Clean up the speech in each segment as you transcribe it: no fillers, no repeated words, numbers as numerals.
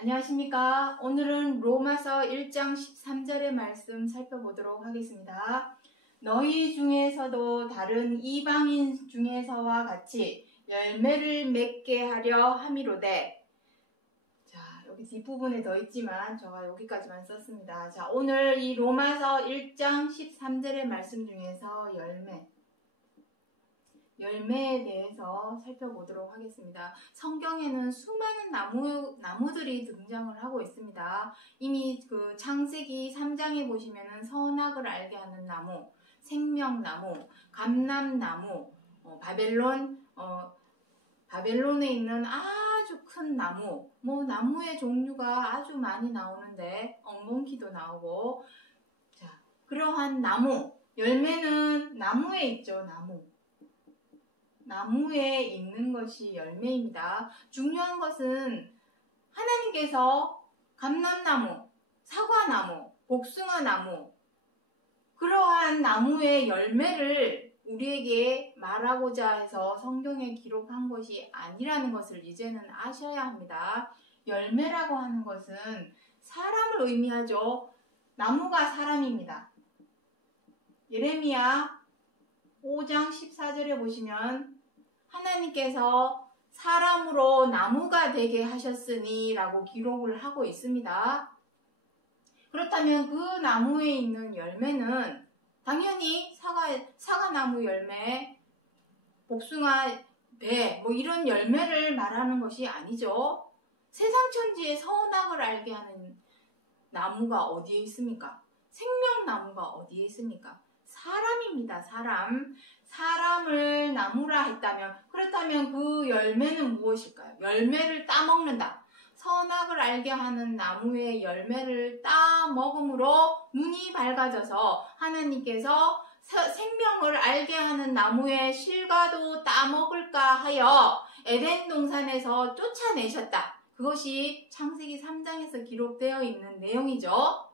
안녕하십니까. 오늘은 로마서 1장 13절의 말씀 살펴보도록 하겠습니다. 너희 중에서도 다른 이방인 중에서와 같이 열매를 맺게 하려 함이로되. 자, 여기 뒷부분에 더 있지만 제가 여기까지만 썼습니다. 자, 오늘 이 로마서 1장 13절의 말씀 중에서 열매에 대해서 살펴보도록 하겠습니다. 성경에는 수많은 나무들이 등장을 하고 있습니다. 이미 그 창세기 3장에 보시면은 선악을 알게 하는 나무, 생명나무, 감람나무, 바벨론에 있는 아주 큰 나무, 나무의 종류가 아주 많이 나오는데 엉겅퀴도 나오고, 자, 그러한 나무, 열매는 나무에 있죠. 나무에 있는 것이 열매입니다. 중요한 것은 하나님께서 감람나무, 사과나무, 복숭아나무, 그러한 나무의 열매를 우리에게 말하고자 해서 성경에 기록한 것이 아니라는 것을 이제는 아셔야 합니다. 열매라고 하는 것은 사람을 의미하죠. 나무가 사람입니다. 예레미야 5장 14절에 보시면 하나님께서 사람으로 나무가 되게 하셨으니 라고 기록을 하고 있습니다. 그렇다면 그 나무에 있는 열매는 당연히 사과나무 열매, 복숭아, 배, 이런 열매를 말하는 것이 아니죠. 세상 천지에 선악을 알게 하는 나무가 어디에 있습니까? 생명나무가 어디에 있습니까? 사람입니다. 사람을 나무라 했다면, 그렇다면 그 열매는 무엇일까요? 열매를 따먹는다. 선악을 알게 하는 나무의 열매를 따먹음으로 눈이 밝아져서 하나님께서 생명을 알게 하는 나무의 실과도 따먹을까 하여 에덴 동산에서 쫓아내셨다. 그것이 창세기 3장에서 기록되어 있는 내용이죠.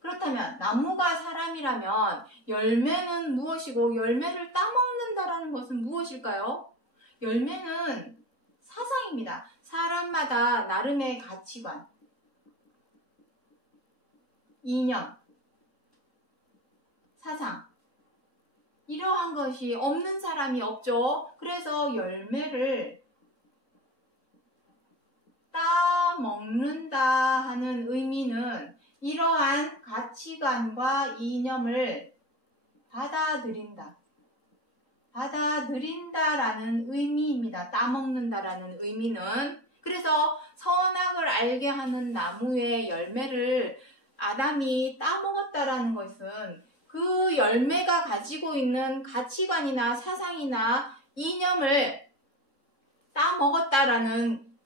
그렇다면 나무가 사람이라면 열매는 무엇이고 열매를 따먹는다라는 것은 무엇일까요? 열매는 사상입니다. 사람마다 나름의 가치관, 이념, 사상, 이러한 것이 없는 사람이 없죠. 그래서 열매를 따먹는다 하는 의미는 이러한 가치관과 이념을 받아들인다라는 의미입니다. 따먹는다라는 의미는. 그래서 선악을 알게 하는 나무의 열매를 아담이 따먹었다라는 것은 그 열매가 가지고 있는 가치관이나 사상이나 이념을 따먹었다라는,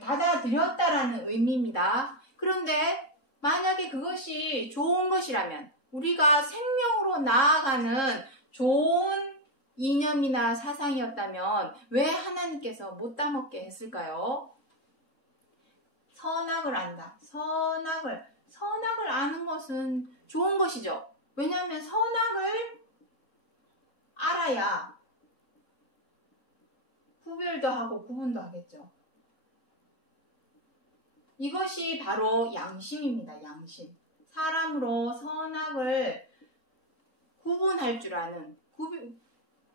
받아들였다라는 의미입니다. 그런데 만약에 그것이 좋은 것이라면, 우리가 생명으로 나아가는 좋은 이념이나 사상이었다면 왜 하나님께서 못 따먹게 했을까요? 선악을 안다. 선악을 아는 것은 좋은 것이죠. 왜냐하면 선악을 알아야 구별도 하고 구분도 하겠죠. 이것이 바로 양심입니다. 양심. 사람으로 선악을 구분할 줄 아는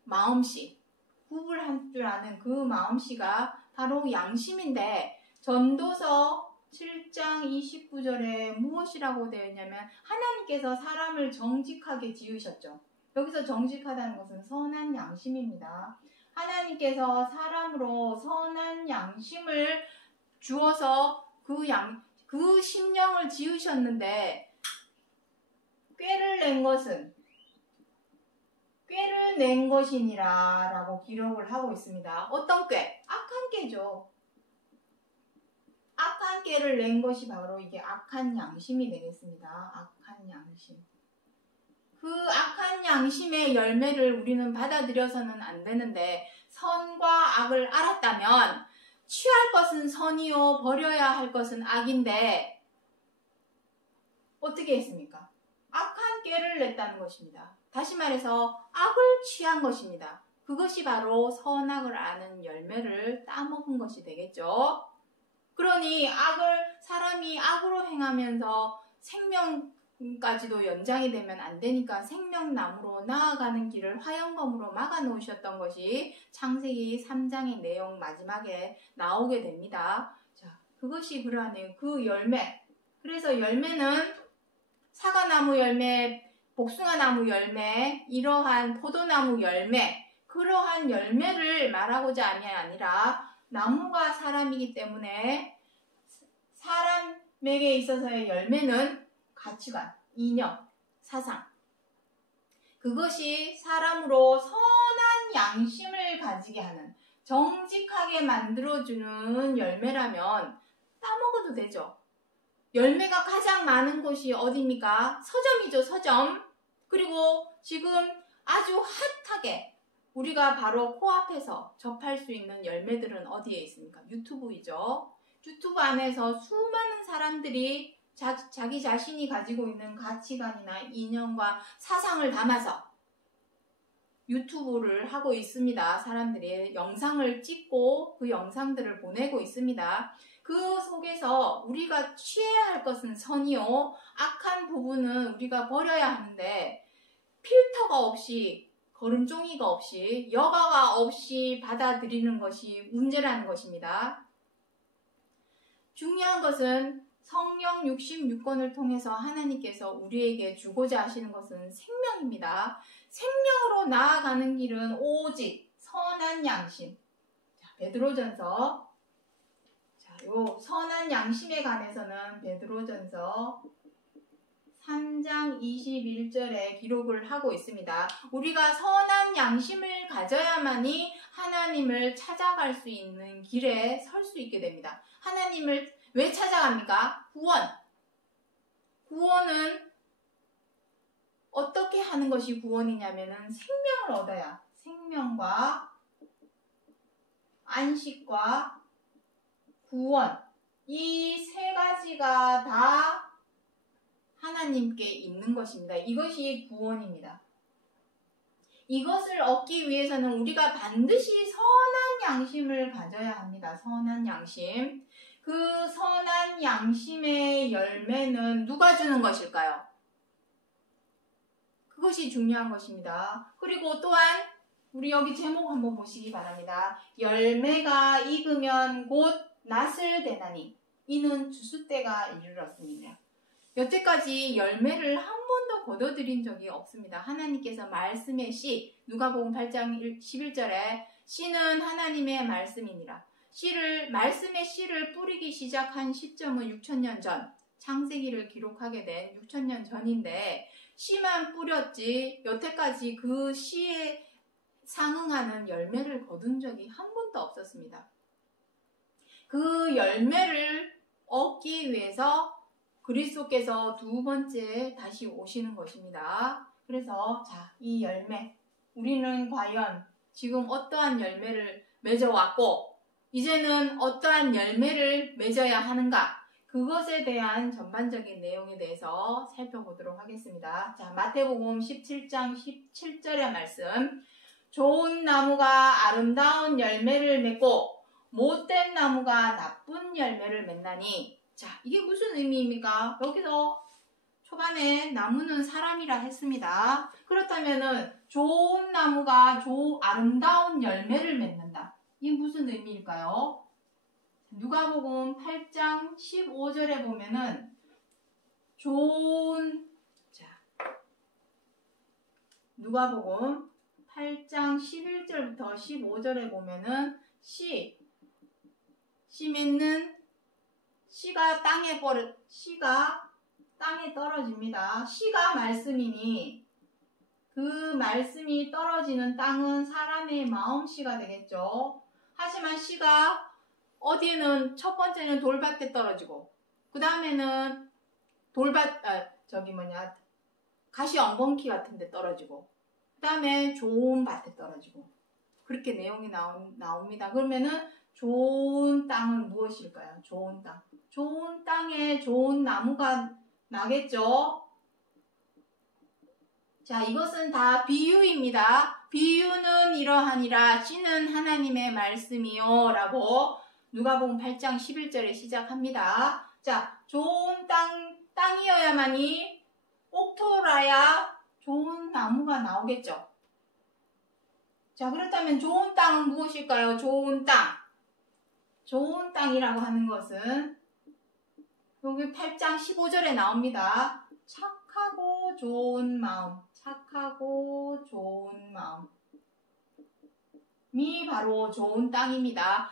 마음씨, 구분할 줄 아는 그 마음씨가 바로 양심인데, 전도서 7장 29절에 무엇이라고 되어 있냐면 하나님께서 사람을 정직하게 지으셨죠. 여기서 정직하다는 것은 선한 양심입니다. 하나님께서 사람으로 선한 양심을 주어서 그 심령을 지으셨는데 꾀를 낸 것이니라 라고 기록을 하고 있습니다. 어떤 꾀? 악한 꾀죠. 악한 꾀를 낸 것이 바로 이게 악한 양심이 되겠습니다. 악한 양심. 그 악한 양심의 열매를 우리는 받아들여서는 안 되는데, 선과 악을 알았다면 취할 것은 선이요 버려야 할 것은 악인데 어떻게 했습니까? 악한 꾀를 냈다는 것입니다. 다시 말해서 악을 취한 것입니다. 그것이 바로 선악을 아는 열매를 따먹은 것이 되겠죠. 그러니 사람이 악으로 행하면서 생명까지도 연장이 되면 안 되니까 생명나무로 나아가는 길을 화영검으로 막아 놓으셨던 것이 창세기 3장의 내용 마지막에 나오게 됩니다. 자, 그것이 그러하네요. 그 열매. 그래서 열매는 사과나무 열매, 복숭아나무 열매, 이러한 포도나무 열매, 그러한 열매를 말하고자 함이 아니라 나무가 사람이기 때문에 사람에게 있어서의 열매는 가치관, 이념, 사상. 그것이 사람으로 선한 양심을 가지게 하는, 정직하게 만들어주는 열매라면 따먹어도 되죠. 열매가 가장 많은 곳이 어디입니까? 서점이죠, 서점. 그리고 지금 아주 핫하게 우리가 바로 코앞에서 접할 수 있는 열매들은 어디에 있습니까? 유튜브이죠. 유튜브 안에서 수많은 사람들이 자기 자신이 가지고 있는 가치관이나 이념과 사상을 담아서 유튜브를 하고 있습니다. 사람들이 영상을 찍고 그 영상들을 보내고 있습니다. 그 속에서 우리가 취해야 할 것은 선이요, 악한 부분은 우리가 버려야 하는데 필터가 없이, 거름종이가 없이, 여과가 없이 받아들이는 것이 문제라는 것입니다. 중요한 것은 성령 66권을 통해서 하나님께서 우리에게 주고자 하시는 것은 생명입니다. 생명으로 나아가는 길은 오직 선한 양심. 자, 베드로전서. 자, 요 선한 양심에 관해서는 베드로전서 3장 21절에 기록을 하고 있습니다. 우리가 선한 양심을 가져야만이 하나님을 찾아갈 수 있는 길에 설 수 있게 됩니다. 하나님을 왜 찾아갑니까? 구원은 어떻게 하는 것이 구원이냐면은 생명을 얻어야, 생명과 안식과 구원, 이 세 가지가 다 하나님께 있는 것입니다. 이것이 구원입니다. 이것을 얻기 위해서는 우리가 반드시 선한 양심을 가져야 합니다. 선한 양심. 그 선한 양심의 열매는 누가 주는 것일까요? 그것이 중요한 것입니다. 그리고 또한 우리 여기 제목 한번 보시기 바랍니다. 열매가 익으면 곧 낫을 대나니 이는 주수 때가 이르렀습니다. 여태까지 열매를 한 번도 거둬들인 적이 없습니다. 하나님께서 말씀의 씨, 누가복음 8장 11절에 씨는 하나님의 말씀이니라. 말씀의 씨를 뿌리기 시작한 시점은 6,000년 전, 창세기를 기록하게 된 6,000년 전인데 씨만 뿌렸지 여태까지 그 씨에 상응하는 열매를 거둔 적이 한 번도 없었습니다. 그 열매를 얻기 위해서 그리스도께서 두 번째 다시 오시는 것입니다. 그래서 자, 이 열매, 우리는 과연 지금 어떠한 열매를 맺어왔고 이제는 어떠한 열매를 맺어야 하는가? 그것에 대한 전반적인 내용에 대해서 살펴보도록 하겠습니다. 자, 마태복음 17장 17절의 말씀. 좋은 나무가 아름다운 열매를 맺고 못된 나무가 나쁜 열매를 맺나니. 자, 이게 무슨 의미입니까? 여기서 초반에 나무는 사람이라 했습니다. 그렇다면은 좋은 나무가 아름다운 열매를 맺는다. 이게 무슨 의미일까요? 누가복음 8장 15절에 보면은 누가복음 8장 11절부터 15절에 보면은 씨 맺는 씨가 땅에 떨어집니다. 씨가 말씀이니 그 말씀이 떨어지는 땅은 사람의 마음씨가 되겠죠. 하지만 씨가 어디에는 첫 번째는 돌밭에 떨어지고 그 다음에는 가시 엉겅퀴 같은 데 떨어지고 그 다음에 좋은 밭에 떨어지고 그렇게 내용이 나옵니다. 그러면은 좋은 땅은 무엇일까요? 좋은 땅. 좋은 땅에 좋은 나무가 나겠죠? 자, 이것은 다 비유입니다. 비유는 이러하니라 씨는 하나님의 말씀이요 라고 누가복음 8장 11절에 시작합니다. 자, 좋은 땅이어야만이 옥토라야 좋은 나무가 나오겠죠. 자, 그렇다면 좋은 땅은 무엇일까요? 좋은 땅. 좋은 땅이라고 하는 것은 여기 8장 15절에 나옵니다. 착하고 좋은 마음. 착하고 좋은 마음이 바로 좋은 땅입니다.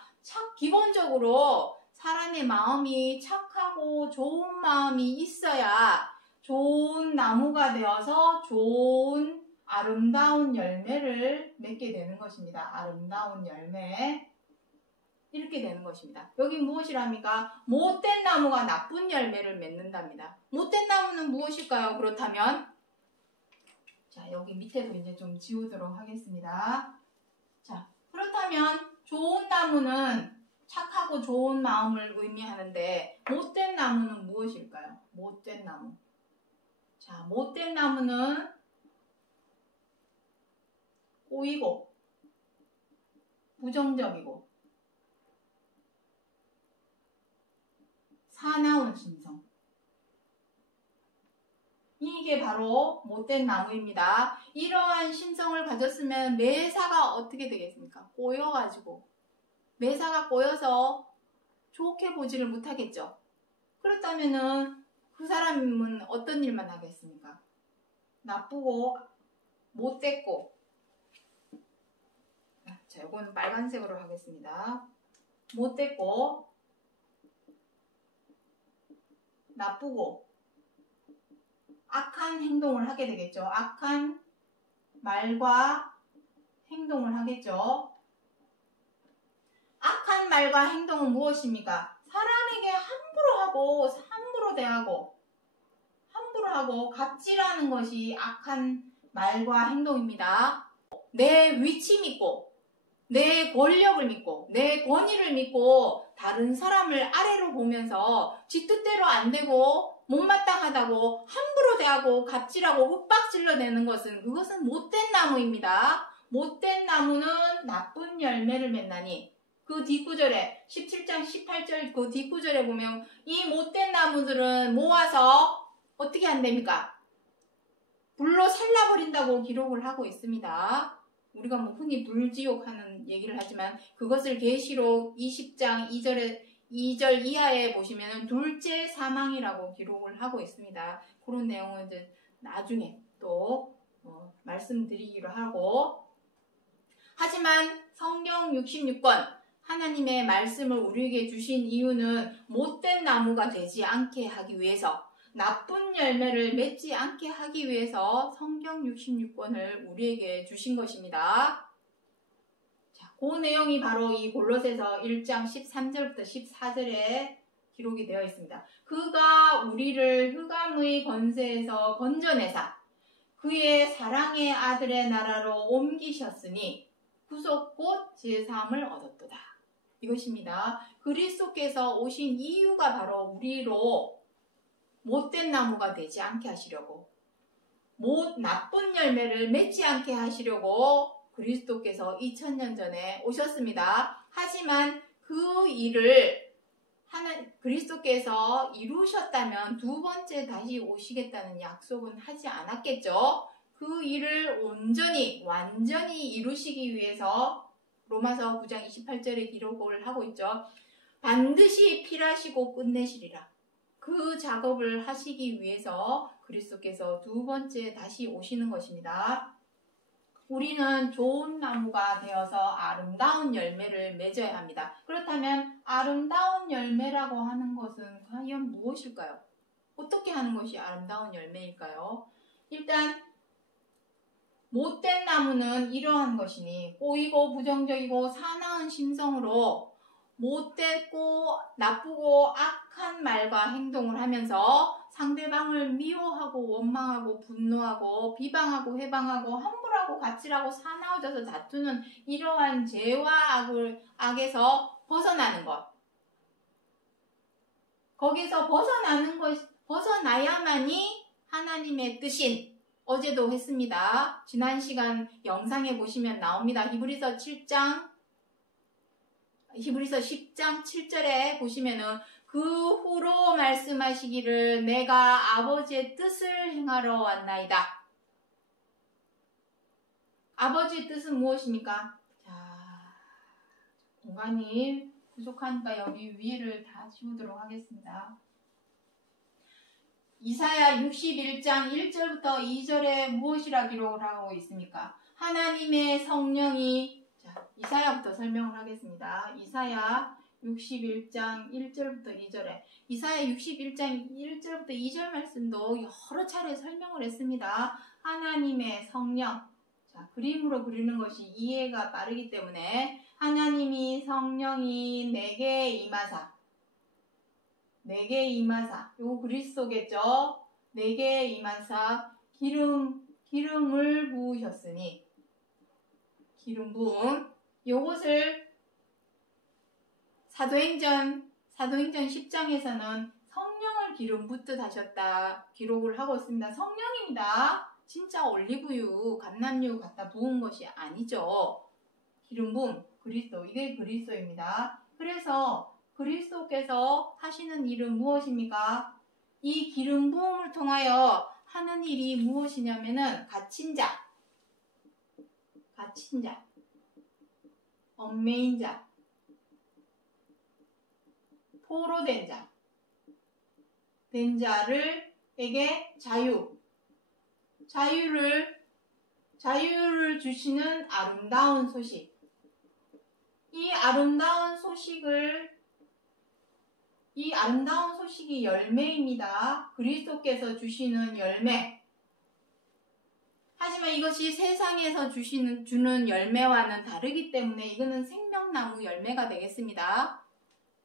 기본적으로 사람의 마음이 착하고 좋은 마음이 있어야 좋은 나무가 되어서 좋은 아름다운 열매를 맺게 되는 것입니다. 아름다운 열매. 이렇게 되는 것입니다. 여기 무엇이랍니까? 못된 나무가 나쁜 열매를 맺는답니다. 못된 나무는 무엇일까요? 그렇다면 자, 여기 밑에도 이제 좀 지우도록 하겠습니다. 자, 그렇다면 좋은 나무는 착하고 좋은 마음을 의미하는데 못된 나무는 무엇일까요? 못된 나무. 자, 못된 나무는 꼬이고 부정적이고 사나운 심성. 이게 바로 못된 나무입니다. 이러한 심성을 가졌으면 매사가 어떻게 되겠습니까? 꼬여가지고 매사가 꼬여서 좋게 보지를 못하겠죠. 그렇다면은 그 사람은 어떤 일만 하겠습니까? 나쁘고 못됐고. 자, 이거는 빨간색으로 하겠습니다. 못됐고 나쁘고 악한 행동을 하게 되겠죠. 악한 말과 행동을 하겠죠. 악한 말과 행동은 무엇입니까? 사람에게 함부로 하고 함부로 대하고 함부로 하고 갑질하는 것이 악한 말과 행동입니다. 내 위치 믿고 내 권력을 믿고 내 권위를 믿고 다른 사람을 아래로 보면서 지 뜻대로 안 되고 못마땅하다고 함부로 대하고 갑질하고 윽박질러대는 것은 그것은 못된 나무입니다. 못된 나무는 나쁜 열매를 맺나니 그 뒷구절에 17장 18절 그 뒷구절에 보면 이 못된 나무들은 모아서 어떻게 한답니까? 불로 살라버린다고 기록을 하고 있습니다. 우리가 뭐 흔히 불지옥 하는 얘기를 하지만 그것을 계시록 20장 2절 이하에 보시면 둘째 사망이라고 기록을 하고 있습니다. 그런 내용은 이제 나중에 또 말씀드리기로 하고, 하지만 성경 66권 하나님의 말씀을 우리에게 주신 이유는 못된 나무가 되지 않게 하기 위해서, 나쁜 열매를 맺지 않게 하기 위해서 성경 66권을 우리에게 주신 것입니다. 자, 그 내용이 바로 이 골로새서 1장 13절부터 14절에 기록이 되어 있습니다. 그가 우리를 흑암의 권세에서 건져내사 그의 사랑의 아들의 나라로 옮기셨으니 구속 곧 제사함을 얻었도다. 이것입니다. 그리스도께서 오신 이유가 바로 우리로 못된 나무가 되지 않게 하시려고, 나쁜 열매를 맺지 않게 하시려고 그리스도께서 2000년 전에 오셨습니다. 하지만 그 일을 그리스도께서 이루셨다면 두 번째 다시 오시겠다는 약속은 하지 않았겠죠. 그 일을 완전히 이루시기 위해서 로마서 9장 28절에 기록을 하고 있죠. 반드시 필하시고 끝내시리라. 그 작업을 하시기 위해서 그리스도께서 두 번째 다시 오시는 것입니다. 우리는 좋은 나무가 되어서 아름다운 열매를 맺어야 합니다. 그렇다면 아름다운 열매라고 하는 것은 과연 무엇일까요? 어떻게 하는 것이 아름다운 열매일까요? 일단 못된 나무는 이러한 것이니 꼬이고 부정적이고 사나운 심성으로 못됐고 나쁘고 악한 말과 행동을 하면서 상대방을 미워하고 원망하고 분노하고 비방하고 해방하고 함부로하고 갑질하고 사나워져서 다투는 이러한 죄와 악에서 벗어나는 것. 거기서 벗어나야만이 하나님의 뜻인, 어제도 했습니다. 지난 시간 영상에 보시면 나옵니다. 히브리서 7장 히브리서 10장 7절에 보시면은 그 후로 말씀하시기를 내가 아버지의 뜻을 행하러 왔나이다. 아버지의 뜻은 무엇입니까? 자, 공간이 부족하니까 여기 위를 다 지우도록 하겠습니다. 이사야 61장 1절부터 2절에 무엇이라 기록을 하고 있습니까? 하나님의 성령이, 자, 이사야부터 설명을 하겠습니다. 이사야 61장 1절부터 2절에, 이사야 61장 1절부터 2절 말씀도 여러 차례 설명을 했습니다. 하나님의 성령, 자, 그림으로 그리는 것이 이해가 빠르기 때문에 하나님이 성령이 내게 임하사, 내게 임하사, 요거 그리스도겠죠? 내게 임하사 기름을 부으셨으니, 기름 부음, 요것을 사도행전 10장에서는 성령을 기름 붓듯 하셨다 기록을 하고 있습니다. 성령입니다. 진짜 올리브유, 감람유 갖다 부은 것이 아니죠. 기름 부음, 그리스도, 이게 그리스도입니다. 그래서 그리스도께서 하시는 일은 무엇입니까? 이 기름 부음을 통하여 하는 일이 무엇이냐면은 갇힌 자, 얽매인 자, 포로된 자, 된 자를에게 자유를 주시는 아름다운 소식. 이 아름다운 소식이 열매입니다. 그리스도께서 주시는 열매. 하지만 이것이 세상에서 주는 열매와는 다르기 때문에 이거는 생명나무 열매가 되겠습니다.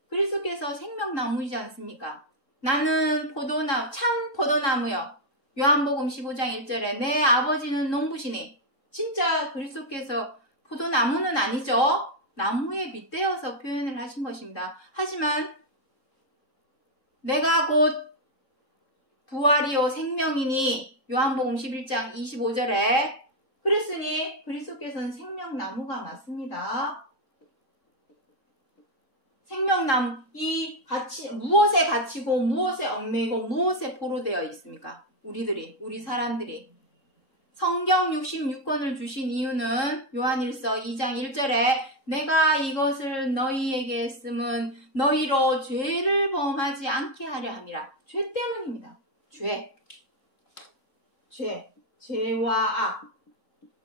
그리스도께서 생명나무이지 않습니까? 나는 참 포도나무요. 요한복음 15장 1절에 내 아버지는 농부시니. 진짜 그리스도께서 포도나무는 아니죠. 나무에 빗대어서 표현을 하신 것입니다. 하지만 내가 곧 부활이요 생명이니 요한복음 11장 25절에 그랬으니 그리스도께서는 생명나무가 맞습니다. 생명나무, 무엇에 갇히고 무엇에 얽매이고 무엇에 포로되어 있습니까? 우리 사람들이. 성경 66권을 주신 이유는 요한일서 2장 1절에 내가 이것을 너희에게 쓰면 너희로 죄를 범하지 않게 하려 함이라. 죄 때문입니다.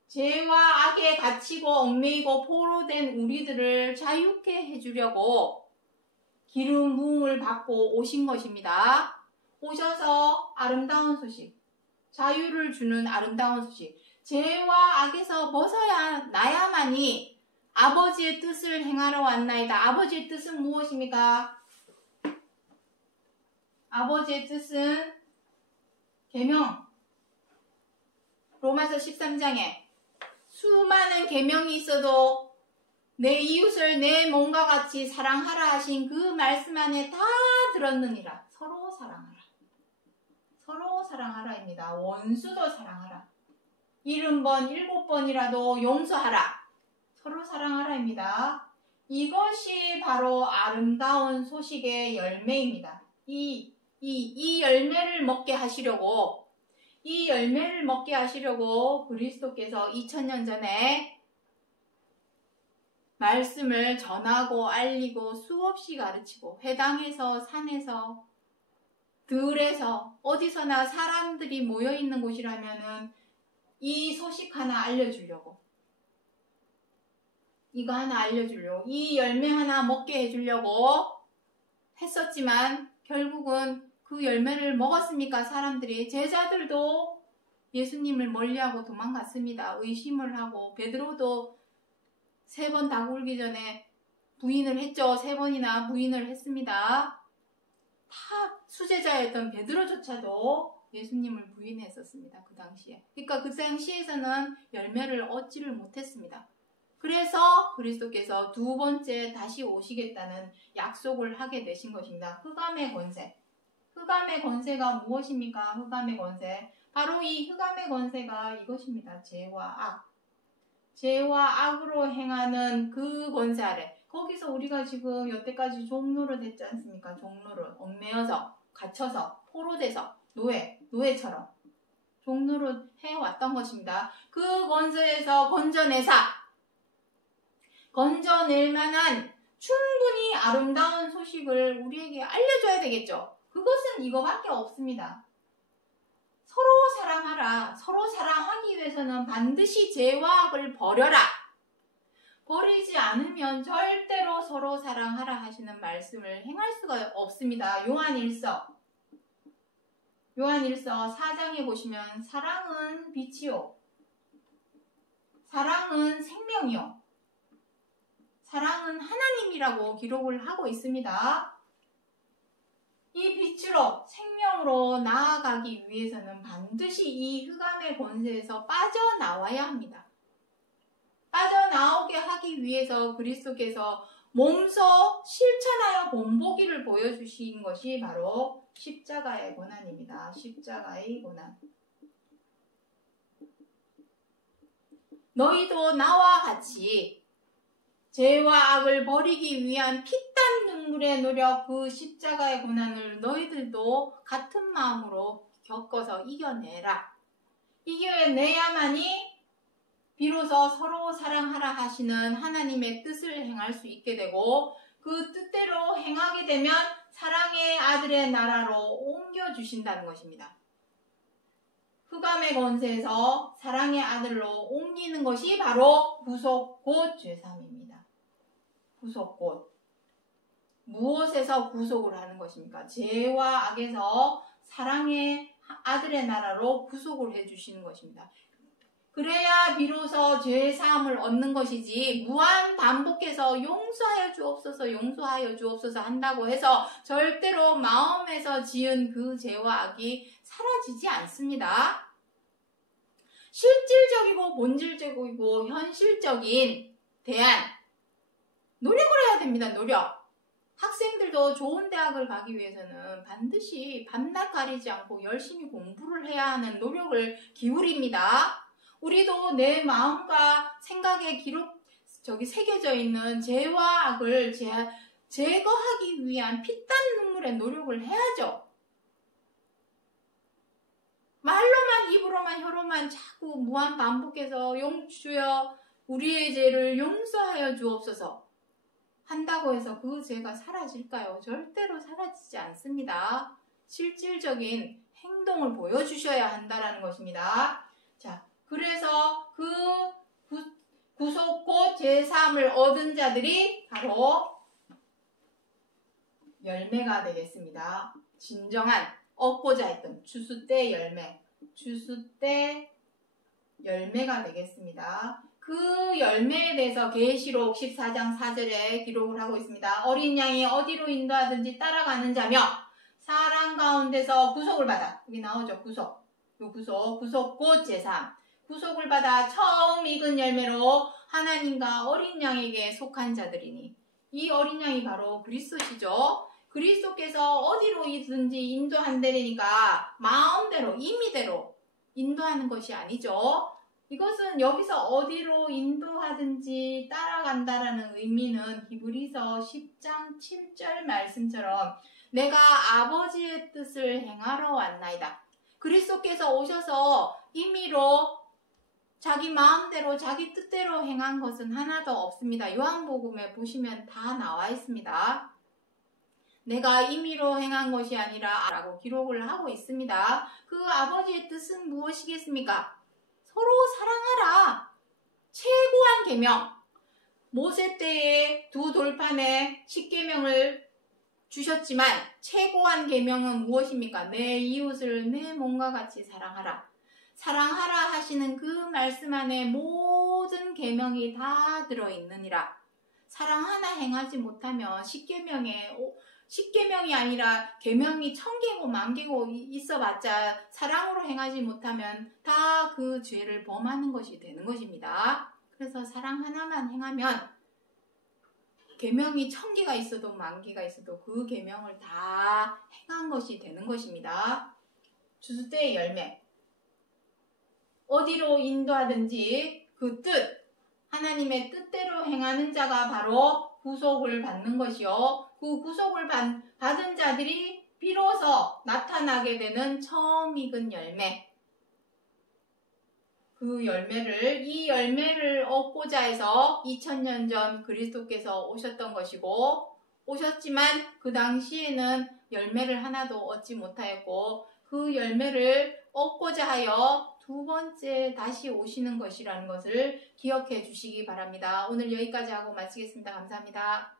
죄와 악에 갇히고 얽매이고 포로된 우리들을 자유케 해주려고 기름 부음을 받고 오신 것입니다. 오셔서 아름다운 소식, 자유를 주는 아름다운 소식, 죄와 악에서 벗어야 나야만이 아버지의 뜻을 행하러 왔나이다. 아버지의 뜻은 무엇입니까? 아버지의 뜻은 계명. 로마서 13장에 수많은 계명이 있어도 내 이웃을 내 몸과 같이 사랑하라 하신 그 말씀 안에 다 들었느니라. 서로 사랑하라. 서로 사랑하라입니다. 원수도 사랑하라. 70번, 7번이라도 용서하라. 서로 사랑하라입니다. 이것이 바로 아름다운 소식의 열매입니다. 이 열매를 먹게 하시려고 그리스도께서 2000년 전에 말씀을 전하고 알리고 수없이 가르치고 회당에서 산에서 들에서 어디서나 사람들이 모여있는 곳이라면은 이 소식 하나 알려주려고, 이거 하나 알려주려고, 이 열매 하나 먹게 해주려고 했었지만 결국은 그 열매를 먹었습니까? 사람들이. 제자들도 예수님을 멀리하고 도망갔습니다. 의심을 하고. 베드로도 3번 다 굴기 전에 부인을 했죠. 3번이나 부인을 했습니다. 다 수제자였던 베드로조차도 예수님을 부인했었습니다. 그 당시에. 그러니까 그 당시에서는 열매를 얻지를 못했습니다. 그래서 그리스도께서 2번째 다시 오시겠다는 약속을 하게 되신 것입니다. 흑암의 권세. 흑암의 권세가 무엇입니까? 흑암의 권세. 바로 이 흑암의 권세가 이것입니다. 죄와 악으로 행하는 그 권세 아래. 거기서 우리가 지금 여태까지 종노릇 했지 않습니까? 종노릇, 얽매여서, 갇혀서, 포로돼서, 노예처럼 종노릇 해왔던 것입니다. 그 권세에서 건져낼 만한 충분히 아름다운 소식을 우리에게 알려줘야 되겠죠. 그것은 이거밖에 없습니다. 서로 사랑하라. 서로 사랑하기 위해서는 반드시 죄와 악을 버려라. 버리지 않으면 절대로 서로 사랑하라 하시는 말씀을 행할 수가 없습니다. 요한일서 4장에 보시면 사랑은 빛이요, 사랑은 생명이요, 사랑은 하나님이라고 기록을 하고 있습니다. 이 빛으로 생명으로 나아가기 위해서는 반드시 이 흑암의 권세에서 빠져나와야 합니다. 빠져나오게 하기 위해서 그리스도께서 몸소 실천하여 본보기를 보여주신 것이 바로 십자가의 고난입니다. 십자가의 고난. 너희도 나와 같이 죄와 악을 버리기 위한 피땀 눈물의 노력, 그 십자가의 고난을 너희들도 같은 마음으로 겪어서 이겨내라. 이겨내야만이 비로소 서로 사랑하라 하시는 하나님의 뜻을 행할 수 있게 되고, 그 뜻대로 행하게 되면 사랑의 아들의 나라로 옮겨주신다는 것입니다. 흑암의 권세에서 사랑의 아들로 옮기는 것이 바로 구속 곧 죄사함입니다. 구속 곧. 무엇에서 구속을 하는 것입니까? 죄와 악에서 사랑의 아들의 나라로 구속을 해주시는 것입니다. 그래야 비로소 죄사함을 얻는 것이지, 무한 반복해서 용서하여 주옵소서 한다고 해서 절대로 마음에서 지은 그 죄와 악이 사라지지 않습니다. 실질적이고 본질적이고 현실적인 대안, 노력을 해야 됩니다. 노력. 학생들도 좋은 대학을 가기 위해서는 반드시 밤낮 가리지 않고 열심히 공부를 해야 하는 노력을 기울입니다. 우리도 내 마음과 생각에 새겨져 있는 죄와 악을 제거하기 위한 피땀 눈물의 노력을 해야죠. 말로만, 입으로만, 혀로만 자꾸 무한 반복해서 주여 우리의 죄를 용서하여 주옵소서 한다고 해서 그 죄가 사라질까요? 절대로 사라지지 않습니다. 실질적인 행동을 보여주셔야 한다는 것입니다. 자, 그래서 그 구속 곧 죄사함을 얻은 자들이 바로 열매가 되겠습니다. 진정한 얻고자 했던 주수때 열매가 되겠습니다. 그 열매에 대해서 계시록 14장 4절에 기록을 하고 있습니다. 어린 양이 어디로 인도하든지 따라가는 자며 사람 가운데서 구속을 받아, 여기 나오죠. 구속 곧 제사함. 구속을 받아 처음 익은 열매로 하나님과 어린 양에게 속한 자들이니, 이 어린 양이 바로 그리스도시죠. 그리스도께서 어디로든지 인도한다니까 마음대로, 임의대로 인도하는 것이 아니죠. 이것은 여기서 어디로 인도하든지 따라간다라는 의미는 히브리서 10장 7절 말씀처럼 내가 아버지의 뜻을 행하러 왔나이다. 그리스도께서 오셔서 임의로 자기 마음대로 자기 뜻대로 행한 것은 하나도 없습니다. 요한복음에 보시면 다 나와 있습니다. 내가 임의로 행한 것이 아니라 라고 기록을 하고 있습니다. 그 아버지의 뜻은 무엇이겠습니까? 서로 사랑하라. 최고한 계명. 모세 때에 두 돌판에 10계명을 주셨지만 최고한 계명은 무엇입니까? 내 이웃을 내 몸과 같이 사랑하라. 사랑하라 하시는 그 말씀 안에 모든 계명이 다 들어있느니라. 사랑 하나 행하지 못하면 10계명이 아니라 계명이 1000개고 10,000개고 있어봤자 사랑으로 행하지 못하면 다 그 죄를 범하는 것이 되는 것입니다. 그래서 사랑 하나만 행하면 계명이 1000개가 있어도 10,000개가 있어도 그 계명을 다 행한 것이 되는 것입니다. 주수때의 열매. 어디로 인도하든지 그 뜻, 하나님의 뜻대로 행하는 자가 바로 구속을 받는 것이요. 그 구속을 받은 자들이 비로소 나타나게 되는 처음 익은 열매. 이 열매를 얻고자 해서 2000년 전 그리스도께서 오셨던 것이고, 오셨지만 그 당시에는 열매를 하나도 얻지 못하였고, 그 열매를 얻고자 하여 두 번째 다시 오시는 것이라는 것을 기억해 주시기 바랍니다. 오늘 여기까지 하고 마치겠습니다. 감사합니다.